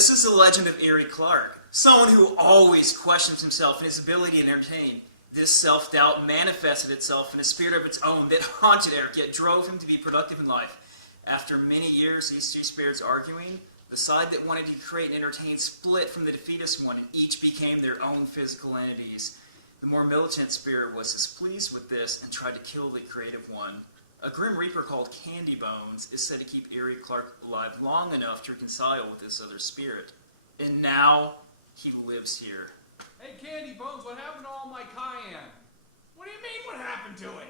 This is the legend of Eerie Clark, someone who always questions himself and his ability to entertain. This self-doubt manifested itself in a spirit of its own that haunted Eric, yet drove him to be productive in life. After many years, these two spirits arguing, the side that wanted to create and entertain split from the defeatist one, and each became their own physical entities. The more militant spirit was displeased with this and tried to kill the creative one. A grim reaper called Candy Bones is said to keep Eerie Clark alive long enough to reconcile with this other spirit. And now, he lives here. Hey, Candy Bones, what happened to all my cayenne? What do you mean, what happened to it?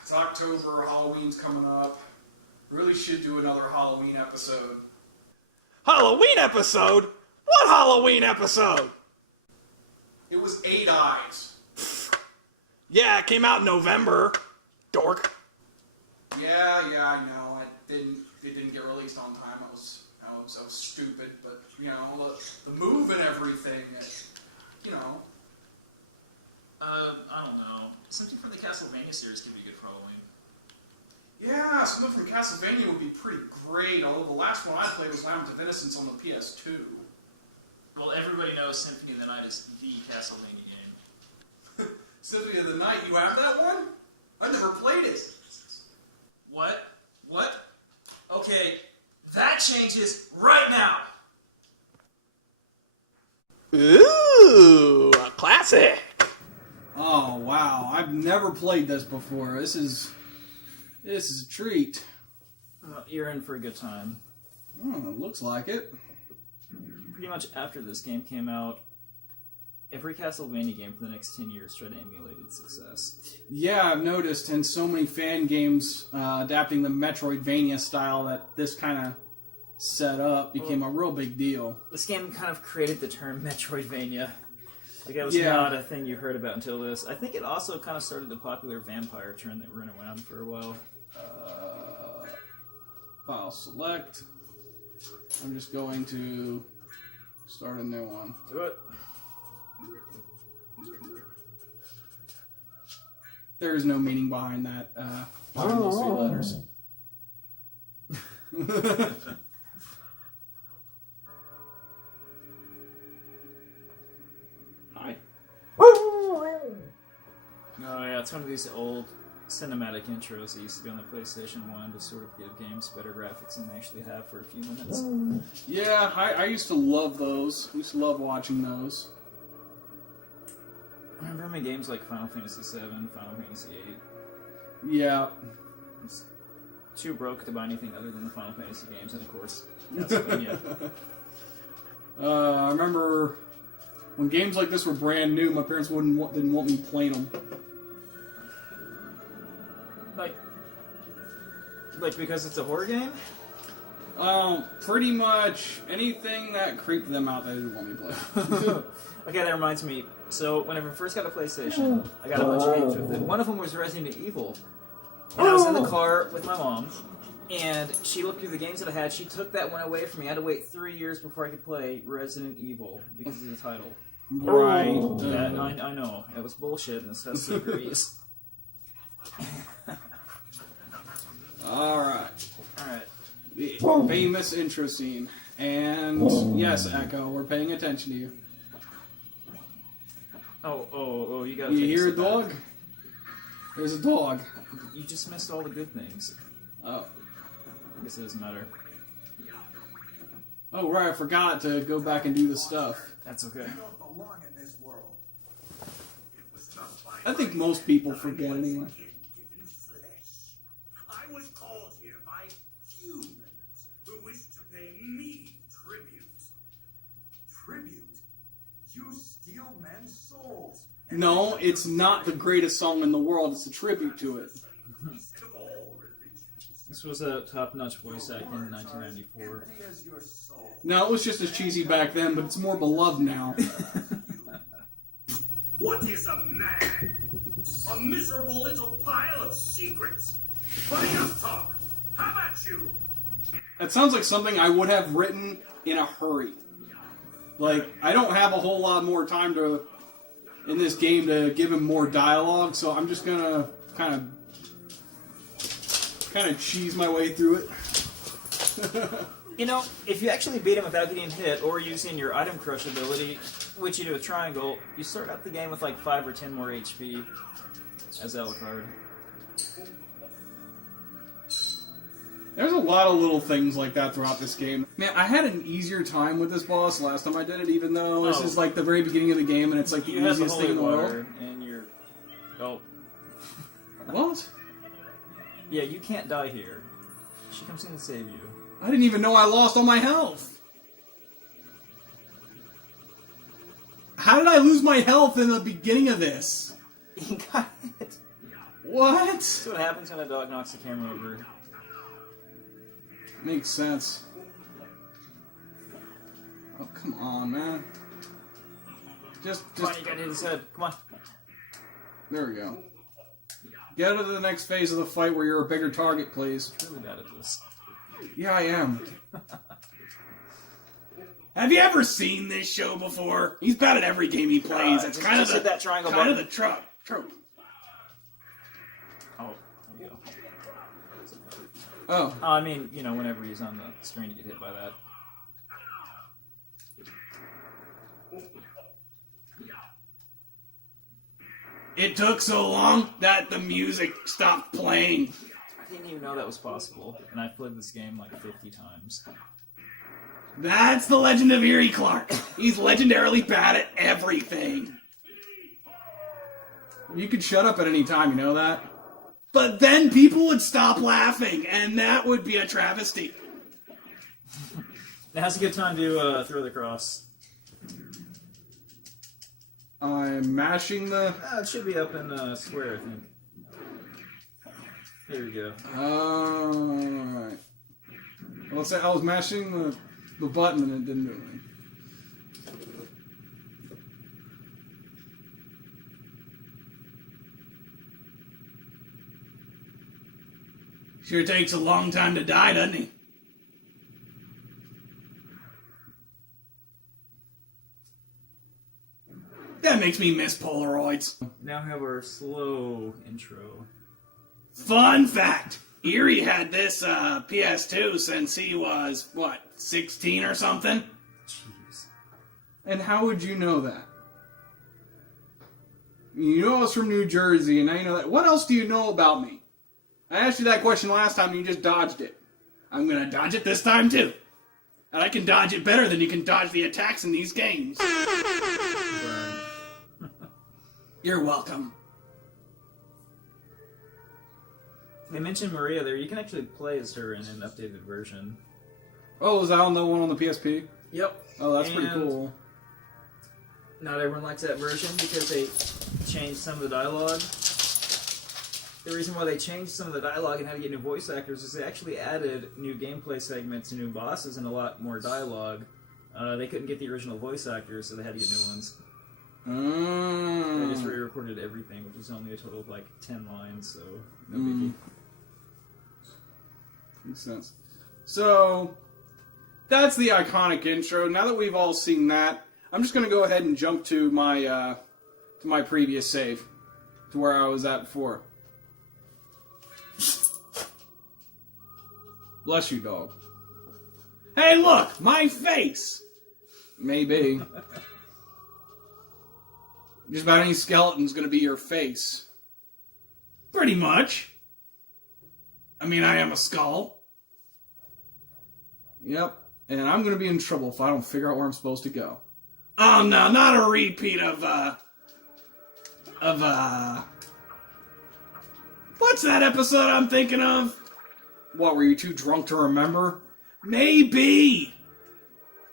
It's October, Halloween's coming up. Really should do another Halloween episode. Halloween episode? What Halloween episode? It was 8 Eyes. Yeah, it came out in November. Dork. Yeah, I know. It didn't get released on time. I was stupid, but you know, the move and everything, you know. I don't know. Something from the Castlevania series could be good for Halloween. Yeah, something from Castlevania would be pretty great, although the last one I played was Lament of Innocence on the PS2. Well, everybody knows Symphony of the Night is the Castlevania game. Symphony of the Night, you have that one? I've never played it. What? Okay, that changes right now! Ooh, a classic. Oh wow, I've never played this before. This is a treat. Well, you're in for a good time. Oh, it looks like it. Pretty much after this game came out, every Castlevania game for the next 10 years tried to emulate its success. Yeah, I've noticed in so many fan games adapting the Metroidvania style that this kind of set up became a real big deal. This game kind of created the term Metroidvania. Like, that was Yeah. not a thing you heard about until this. I think it also kind of started the popular vampire trend that ran around for a while. File select. I'm just going to start a new one. Do it. There is no meaning behind that. Behind those 3 letters. Hi. Oh yeah, it's one of these old cinematic intros that used to be on the PlayStation 1 to sort of give games better graphics than they actually have for a few minutes. Yeah, I used to love those. I used to love watching those. I remember games like Final Fantasy VII, Final Fantasy VIII. Yeah. It's too broke to buy anything other than the Final Fantasy games, and of course, Castlevania. I remember when games like this were brand new, my parents didn't want me playing them. Like because it's a horror game? Pretty much anything that creeped them out, they didn't want me playing. Okay, that reminds me. So, whenever I first got a PlayStation, I got a bunch of games with it. One of them was Resident Evil. And I was in the car with my mom, and she looked through the games that I had. She took that one away from me. I had to wait 3 years before I could play Resident Evil because of the title. Right. I know. It was bullshit, and this has to agrees. Alright. Alright. The famous intro scene. And yes, Echo, we're paying attention to you. Oh, you gotta You take hear a step back. dog? There's a dog. You just missed all the good things. Oh. I guess it doesn't matter. Oh, right, I forgot to go back and do the stuff. That's okay. I think most people forget anyway. I was called here by humans who wish to pay me tribute. Tribute? You steal men's souls. No, it's not the greatest song in the world. It's a tribute to it. Of all religions. This was a top-notch voice acting in 1994. As your soul. No, it was just as cheesy back then, but it's more beloved now. What is a man? A miserable little pile of secrets. But enough talk. How about you? That sounds like something I would have written in a hurry. Like, I don't have a whole lot more time in this game to give him more dialogue, so I'm just gonna kind of cheese my way through it. You know, if you actually beat him without getting hit or using your item crush ability, which you do with triangle, you start out the game with like 5 or 10 more HP as Alucard. There's a lot of little things like that throughout this game. Man, I had an easier time with this boss last time I did it, even though this is like the very beginning of the game and it's like the You have the easiest thing holy in the water, world. and you're... Oh. What? Yeah, you can't die here. She comes in to save you. I didn't even know I lost all my health. How did I lose my health in the beginning of this? You got it. What? That's what happens when a dog knocks the camera over. Makes sense. Oh, come on, man. Come on, you gotta hit his head. Come on. There we go. Get to the next phase of the fight where you're a bigger target, please. You're really bad at this. Yeah, I am. Have you ever seen this show before? He's bad at every game he plays. It's kind of just hit that triangle kind of button. the trope. Oh, there you go. Oh, I mean, you know, whenever he's on the screen, you get hit by that. it took so long that the music stopped playing. I didn't even know that was possible, and I've played this game like 50 times. That's the legend of Eerie Clark. He's legendarily bad at everything. You could shut up at any time, you know that? But then people would stop laughing, and that would be a travesty. Now's a good time to throw the cross. I'm mashing the... It should be up in square, I think. There we go. Alright. Well, say I was mashing the button and it didn't do anything. Sure takes a long time to die, doesn't he? That makes me miss Polaroids. Now have our slow intro. Fun fact! Eerie had this PS2 since he was, 16 or something? Jeez. And how would you know that? You know I was from New Jersey, and now you know that. What else do you know about me? I asked you that question last time, and you just dodged it. I'm gonna dodge it this time, too. And I can dodge it better than you can dodge the attacks in these games. You're welcome. They mentioned Maria there. You can actually play as her in an updated version. Oh, is that on the one on the PSP? Yep. Oh, that's pretty And cool. Not everyone likes that version because they changed some of the dialogue. The reason why they changed some of the dialogue and how to get new voice actors is they actually added new gameplay segments and new bosses and a lot more dialogue. They couldn't get the original voice actors, so they had to get new ones. They just re-recorded everything, which was only a total of like 10 lines, so no biggie. Makes sense. So, that's the iconic intro. Now that we've all seen that, I'm just going to go ahead and jump to my previous save, to where I was at before. Bless you, dog. Hey, look! My face! Maybe. Just about any skeleton's going to be your face. Pretty much. I mean, I am a skull. Yep. And I'm going to be in trouble if I don't figure out where I'm supposed to go. Oh, no, not a repeat of what's that episode I'm thinking of? What, were you too drunk to remember? Maybe.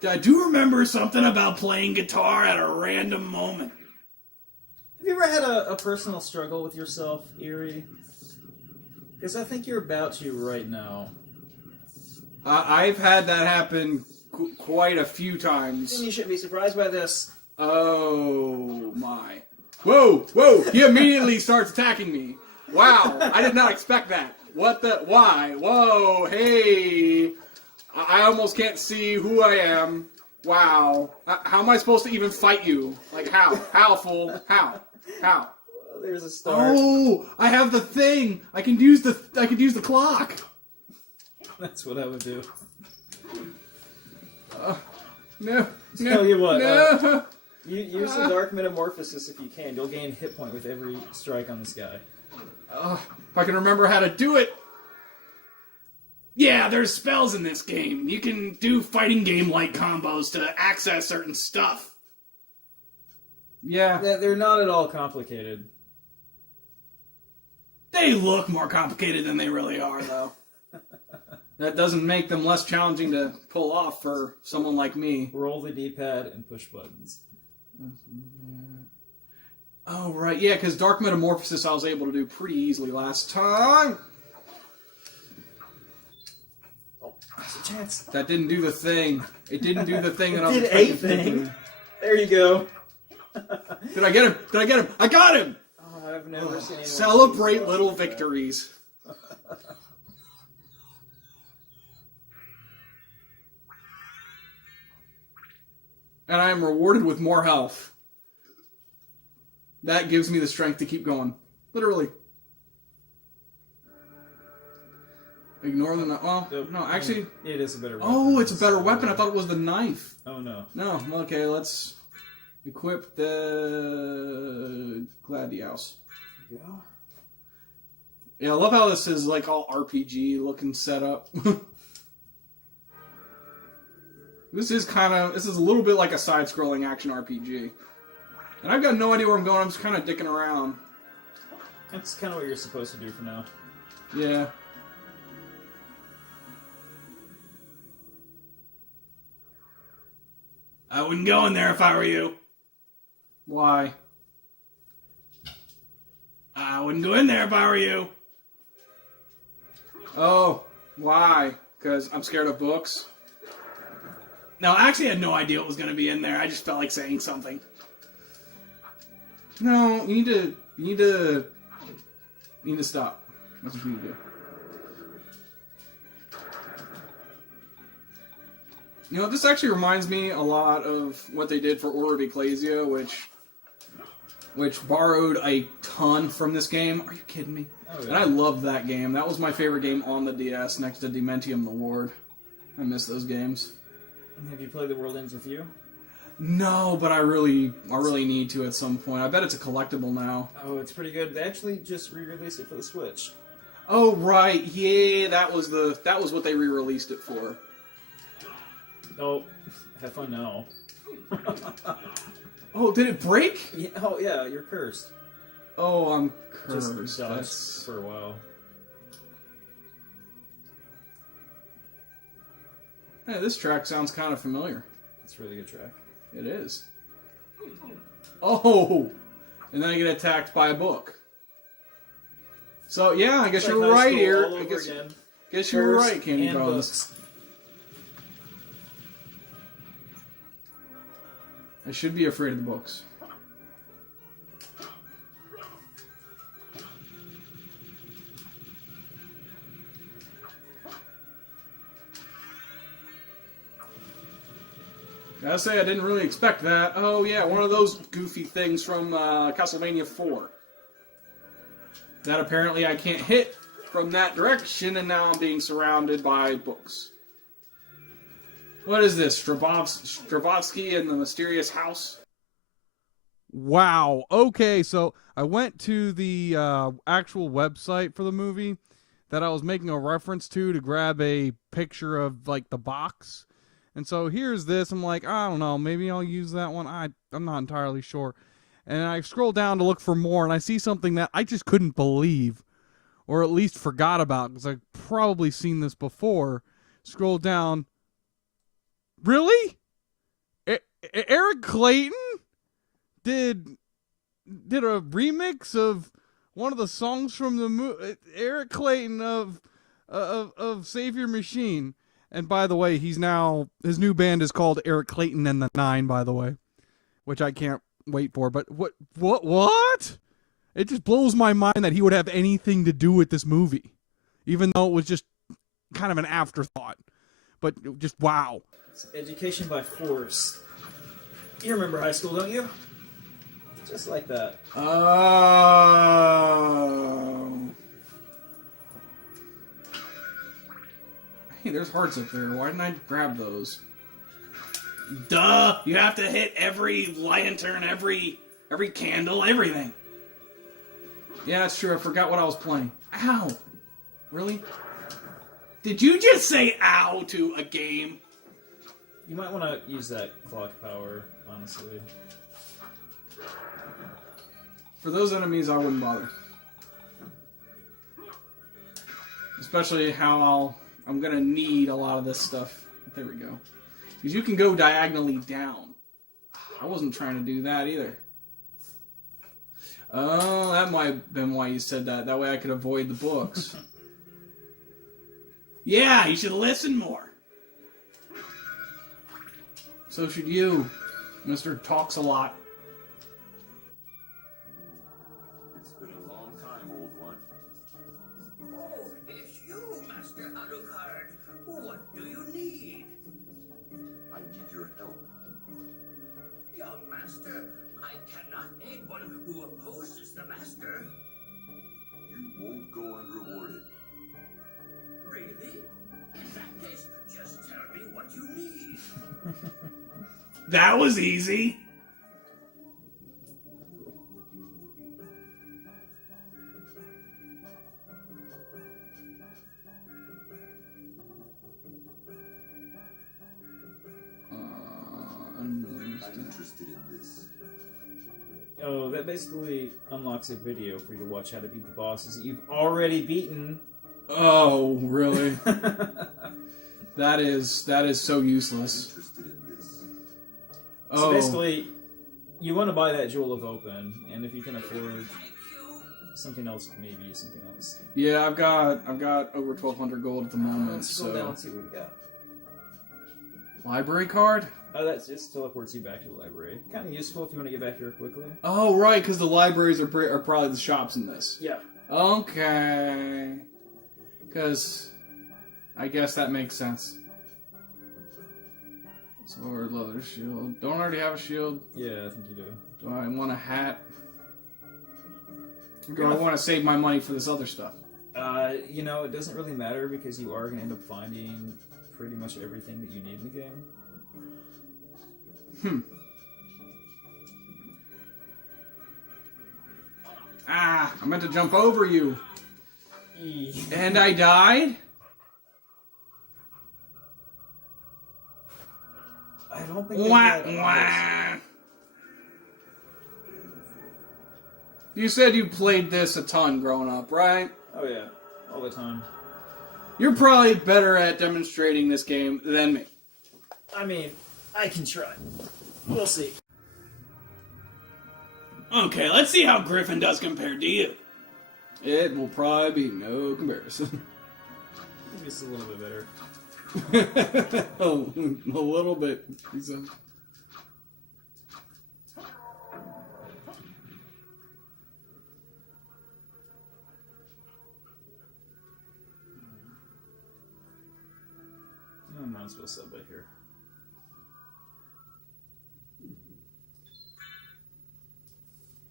I do remember something about playing guitar at a random moment. Have you ever had a personal struggle with yourself, Eerie? Because I think you're about to right now. I've had that happen quite a few And times. you shouldn't be surprised by this. Oh my. Whoa, whoa, he immediately starts attacking me. Wow, I did not expect that. What the, why? Whoa, hey. I almost can't see who I am. Wow. How am I supposed to even fight you? Like how? How, fool? How? How? There's a start. Oh, I have the thing. I can use the clock. That's what I would do. No. Tell you what, No. You use the Dark Metamorphosis if you can. You'll gain hit point with every strike on this guy. If I can remember how to do it. Yeah, there's spells in this game. You can do fighting game-like combos to access certain stuff. Yeah. They're not at all complicated. They look more complicated than they really are, though. That doesn't make them less challenging to pull off for someone like me. Roll the D-pad and push buttons. Oh, right. Yeah, because Dark Metamorphosis I was able to do pretty easily last time. There's a chance. That didn't do the thing. It didn't do the thing that I was Did expecting a it to thing. do. There you go. Did I get him? Did I get him? I got him! Oh, I've never seen anyone Celebrate do little that. victories. And I am rewarded with more health. That gives me the strength to keep going. Literally. Ignore the... Well, no, actually... It is a better weapon. Oh, it's a better weapon. I thought it was the knife. Oh, no. No, okay, let's equip the Gladius. Yeah. Yeah, I love how this is like all RPG looking setup. This is a little bit like a side-scrolling action RPG. And I've got no idea where I'm going, I'm just kind of dicking around. That's kind of what you're supposed to do for now. Yeah. I wouldn't go in there if I were you. Why? I wouldn't go in there if I were you. Oh, why? Because I'm scared of books? No, I actually had no idea what was going to be in there. I just felt like saying something. No, you need to stop. That's what you need to do. You know, this actually reminds me a lot of what they did for Order of Ecclesia, which borrowed a ton from this game. Are you kidding me? Oh, yeah. And I loved that game. That was my favorite game on the DS, next to Dementium the Ward. I miss those games. Have you played The World Ends With You? No, but I really need to at some point. I bet it's a collectible now. Oh, it's pretty good. They actually just re-released it for the Switch. Oh right, yeah, that was what they re-released it for. Oh, have fun now. Oh, did it break? Yeah, oh, yeah, you're cursed. Oh, I'm cursed. Just dodge That's... for a while. Hey, this track sounds kind of familiar. It's a really good track. It is. Oh! And then I get attacked by a book. So, yeah, I guess It's you're like high right school here. all I over guess, again. guess you're Curse right, Candy and Bones. books. I should be afraid of the books. Gotta say, I didn't really expect that. Oh yeah, one of those goofy things from Castlevania 4. That apparently I can't hit from that direction, and now I'm being surrounded by books. What is this? Strabovsky and the Mysterious House? Wow. Okay, so I went to the actual website for the movie that I was making a reference to grab a picture of like the box. And so here's this. I'm like, I don't know, maybe I'll use that one. I'm not entirely sure. And I scroll down to look for more, and I see something that I just couldn't believe, or at least forgot about, because I've probably seen this before. Scroll down. Really? Eric Clayton did a remix of one of the songs from the Eric Clayton of Save Your Machine. And by the way, his new band is called Eric Clayton and the Nine, by the way, which I can't wait for. But what? It just blows my mind that he would have anything to do with this movie, even though it was just kind of an afterthought. But just wow. It's education by force. You remember high school, don't you? Just like that. Oh. Hey, there's hearts up there. Why didn't I grab those? Duh! You have to hit every lantern, every candle, everything. Yeah, that's true. I forgot what I was playing. Ow! Really? Did you just say ow to a game? You might want to use that clock power, honestly. For those enemies, I wouldn't bother. Especially how I'm gonna need a lot of this stuff. There we go. Because you can go diagonally down. I wasn't trying to do that either. Oh, that might have been why you said that. That way I could avoid the books. Yeah, you should listen more. So should you, Mr. Talks a Lot. It's been a long time, old one. Oh, it's you, Master Alucard. What do you need? I need your help. Young Master, I cannot aid one who opposes the Master. You won't go unrewarded. Really? In that case, just tell me what you need. That was easy. I'm interested in this. Oh, that basically unlocks a video for you to watch how to beat the bosses that you've already beaten. Oh, really? That is so useless. Interested in this. So basically, you want to buy that Jewel of Open, and if you can afford something else, maybe something else. Yeah, I've got over 1,200 gold at the moment. Let's scroll down So and see what we got. library card. Oh, that just teleports you back to the library. Kind of useful if you want to get back here quickly. Oh, right, because the libraries are probably the shops in this. Yeah. Okay. Because I guess that makes sense. Sword, leather, shield. Don't I already have a shield? Yeah, I think you do. Do I want a hat? Or do I want to save my money for this other stuff? You know, it doesn't really matter because you are going to end up finding pretty much everything that you need in the game. Ah, I meant to jump over you. And I died? I don't think Wah, wah. You said you played this a ton growing up, right? Oh yeah, all the time. You're probably better at demonstrating this game than me. I mean, I can try. We'll see. Okay, let's see how Griffin does compared to you. It will probably be no comparison. Maybe it's a little bit better. a little bit, he said. I might as well sub right here.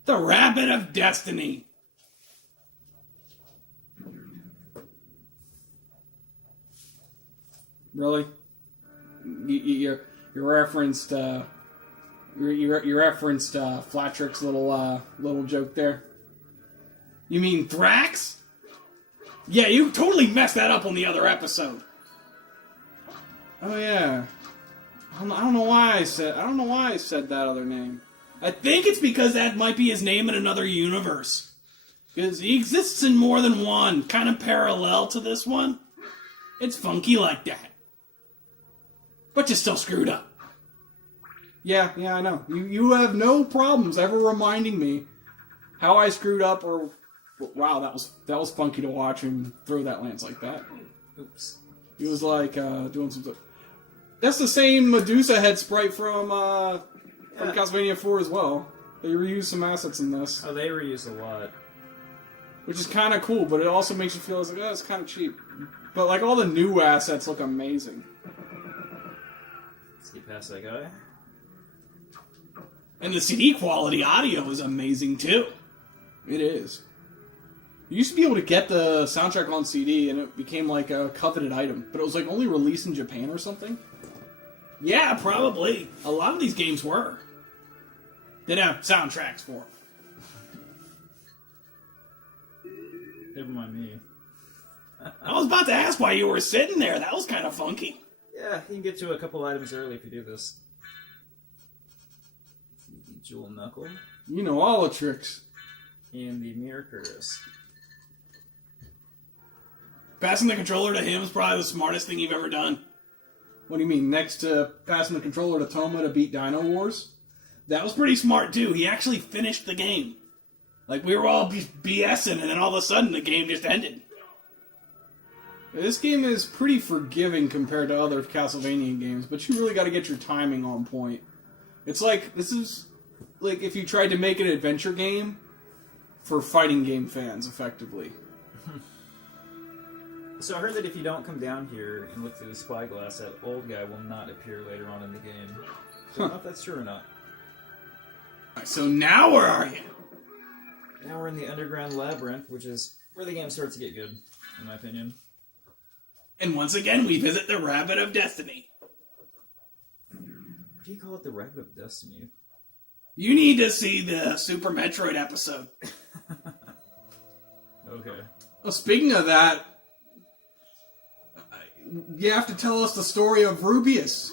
The Rabbit of Destiny. Really? You referenced you referenced Flatrick's little joke there. You mean Thrax? Yeah, you totally messed that up on the other episode. Oh yeah. I don't know why I said that other name. I think it's because that might be his name in another universe. Because he exists in more than one, kind of parallel to this one. It's funky like that. But you're still screwed up. Yeah, I know. You have no problems ever reminding me how I screwed up or But wow, that was funky to watch him throw that lance like that. Oops. He was like doing some. That's the same Medusa head sprite from Castlevania 4 as well. They reused some assets in this, Oh, they reuse a lot. which is kind of cool. But it also makes you feel like, oh, it's kind of cheap. But like all the new assets look amazing. Let's get past that guy. And the CD quality audio is amazing too. It is. You used to be able to get the soundtrack on CD, and it became like a coveted item. But it was like only released in Japan or something. Yeah, probably. A lot of these games were. They'd have soundtracks for them. Never mind me. I was about to ask why you were sitting there. That was kind of funky. Yeah, you can get to a couple items early if you do this. The Jewel Knuckle You know all the tricks. and the Mirror Curtis. Passing the controller to him is probably the smartest thing you've ever done. What do you mean? Next to passing the controller to Toma to beat Dino Wars? That was pretty smart too. He actually finished the game. Like, we were all BSing, and then all of a sudden the game just ended. This game is pretty forgiving compared to other Castlevania games, but you really got to get your timing on point. It's like, this is like if you tried to make an adventure game for fighting game fans, effectively. So I heard that if you don't come down here and look through the spyglass, that old guy will not appear later on in the game. I don't know if that's true or not. Alright, so now where are you? Now we're in the underground labyrinth, which is where the game starts to get good, in my opinion. And once again, we visit the Rabbit of Destiny. What do you call it, the Rabbit of Destiny? You need to see the Super Metroid episode. Okay. Well, speaking of that, you have to tell us the story of Rubius.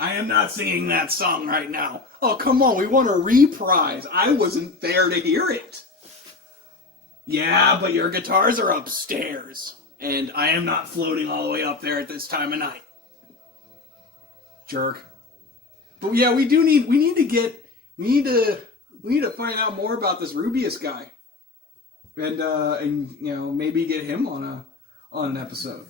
I am not singing that song right now. Oh, come on, we want a reprise. I wasn't there to hear it. Yeah, but your guitars are upstairs, and I am not floating all the way up there at this time of night. Jerk. But yeah, we need to find out more about this Rubius guy. And you know, maybe get him on an episode.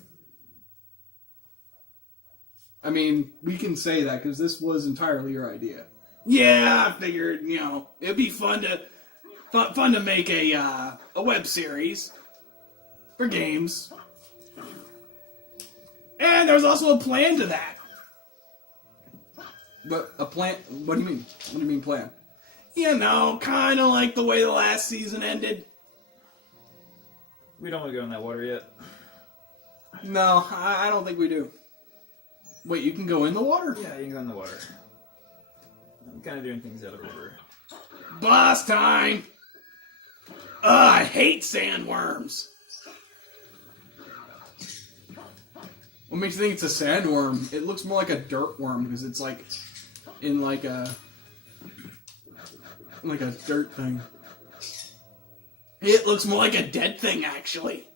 I mean, we can say that because this was entirely your idea. Yeah, I figured, you know, it'd be fun to make a web series for games. And there's also a plan to that. But a plan? What do you mean? What do you mean plan? You know, kind of like the way the last season ended. We don't want to go in that water yet. No, I don't think we do. Wait, you can go in the water? Yeah, you can go in the water. I'm kind of doing things out of order. Boss time! I hate sandworms! What makes you think it's a sandworm? It looks more like a dirt worm because it's like in like a dirt thing. It looks more like a dead thing, actually.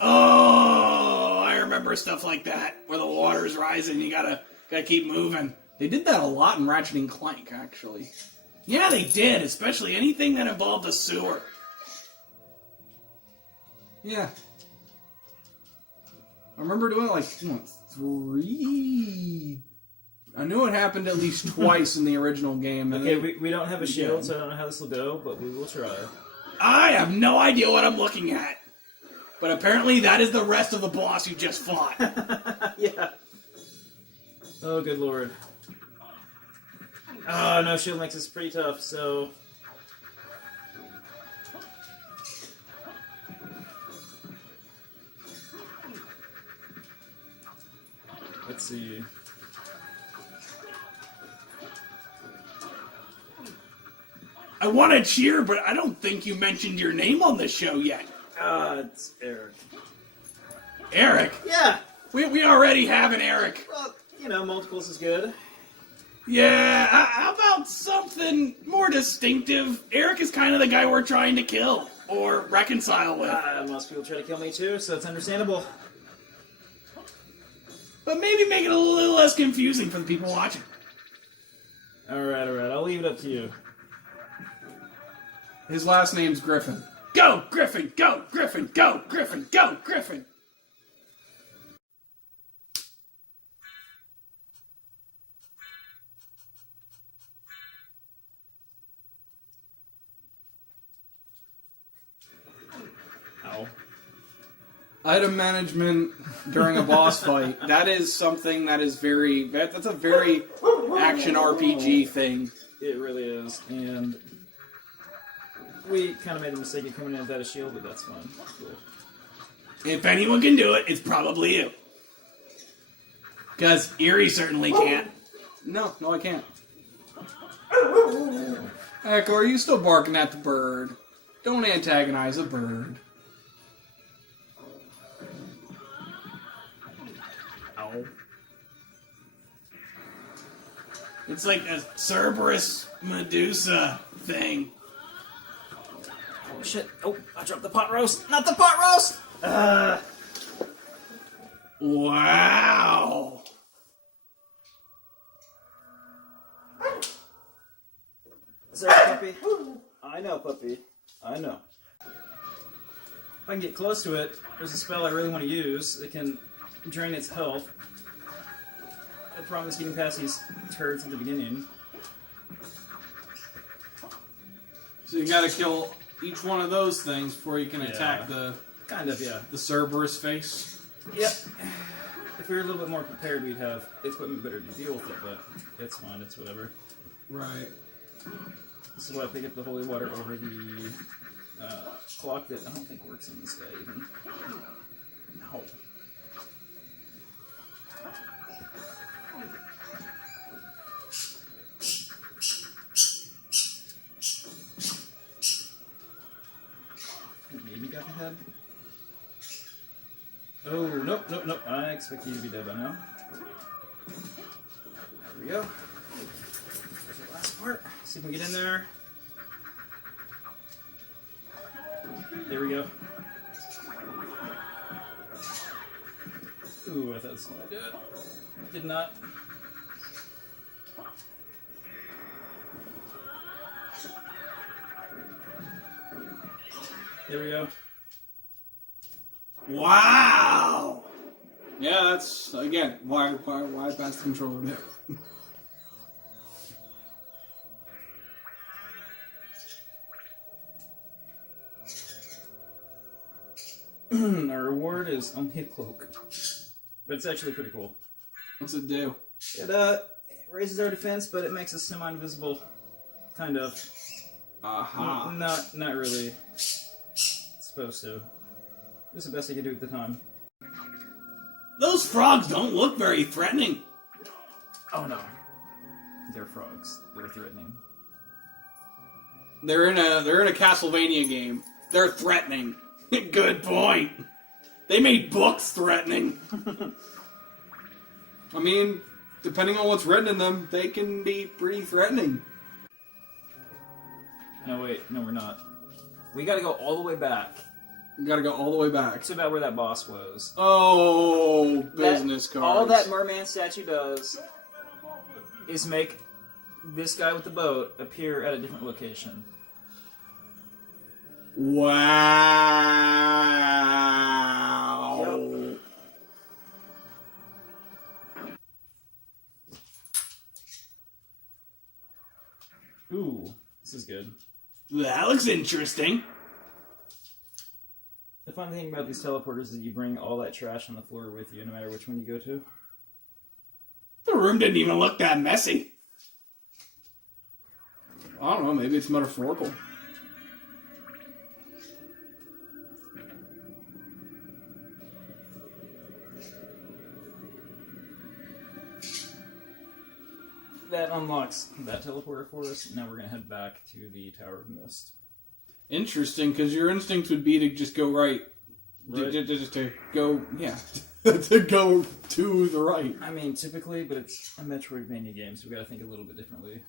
Oh, I remember stuff like that where the water's rising. You gotta keep moving. They did that a lot in Ratchet and Clank, actually. Yeah, they did, especially anything that involved a sewer. Yeah. I remember doing it like, what, 3... I knew it happened at least twice in the original game. And Okay, we don't have a shield, so I don't know how this will go, but we will try. I have no idea what I'm looking at. But apparently that is the rest of the boss you just fought. Yeah. Oh, good lord. Oh, no, shield makes this pretty tough, so... Let's see. I want to cheer, but I don't think you mentioned your name on the show yet. It's Eric. Eric? Yeah! We already have an Eric. Well, you know, multiples is good. Yeah, how about something more distinctive? Eric is kind of the guy we're trying to kill, or reconcile with. Most people try to kill me too, so it's understandable. But maybe make it a little less confusing for the people watching. Alright, I'll leave it up to you. His last name's Griffin. Go, Griffin! Go, Griffin! Go, Griffin! Go, Griffin! Ow. Item management during a boss fight. That is something that is that's a very action RPG thing. It really is, and we kind of made a mistake of coming in without a shield, but that's fine. Cool. If anyone can do it, it's probably you. Because Eerie certainly can't. No, I can't. Echo, are you still barking at the bird? Don't antagonize a bird. Ow. It's like a Cerberus Medusa thing. Oh shit! Oh, I dropped the pot roast. Not the pot roast. Wow. Sorry, puppy. I know, puppy. I know. If I can get close to it, there's a spell I really want to use that can drain its health. I promise getting past these turrets at the beginning. So you gotta kill each one of those things before you can attack the Kind of, yeah. Cerberus face. Yep. If we were a little bit more prepared, we'd have equipment better to deal with it, but it's fine, it's whatever. Right. This is why I pick up the holy water over the clock that I don't think works in this guy even. No. Maybe got the head. Oh, nope. I expect you to be dead by now. There we go. There's the last part. See if we can get in there. There we go. Ooh, I thought this was gonna do it. Did not. There we go. Wow. Yeah, that's again why pass the controller there. Our reward is only a cloak, but it's actually pretty cool. What's it do? It raises our defense, but it makes us semi-invisible, kind of. Aha. Not really. It's supposed to. It was the best I could do at the time. Those frogs don't look very threatening. Oh no, they're frogs. They're threatening. They're in a Castlevania game. They're threatening. Good point. They made books threatening. I mean, depending on what's written in them, they can be pretty threatening. No, wait. No, we're not. We gotta go all the way back. We gotta go all the way back. It's about where that boss was. Oh, business cards. All that merman statue does is make this guy with the boat appear at a different location. Wow. Yep. Ooh, this is good. That looks interesting. The fun thing about these teleporters is that you bring all that trash on the floor with you, no matter which one you go to. The room didn't even look that messy. I don't know, maybe it's metaphorical. That unlocks that teleporter for us. Now we're going to head back to the Tower of Mist. Interesting, because your instinct would be to just go right. Right. Just to go, yeah. To go to the right. I mean, typically, but it's a Metroidvania game, so we got to think a little bit differently.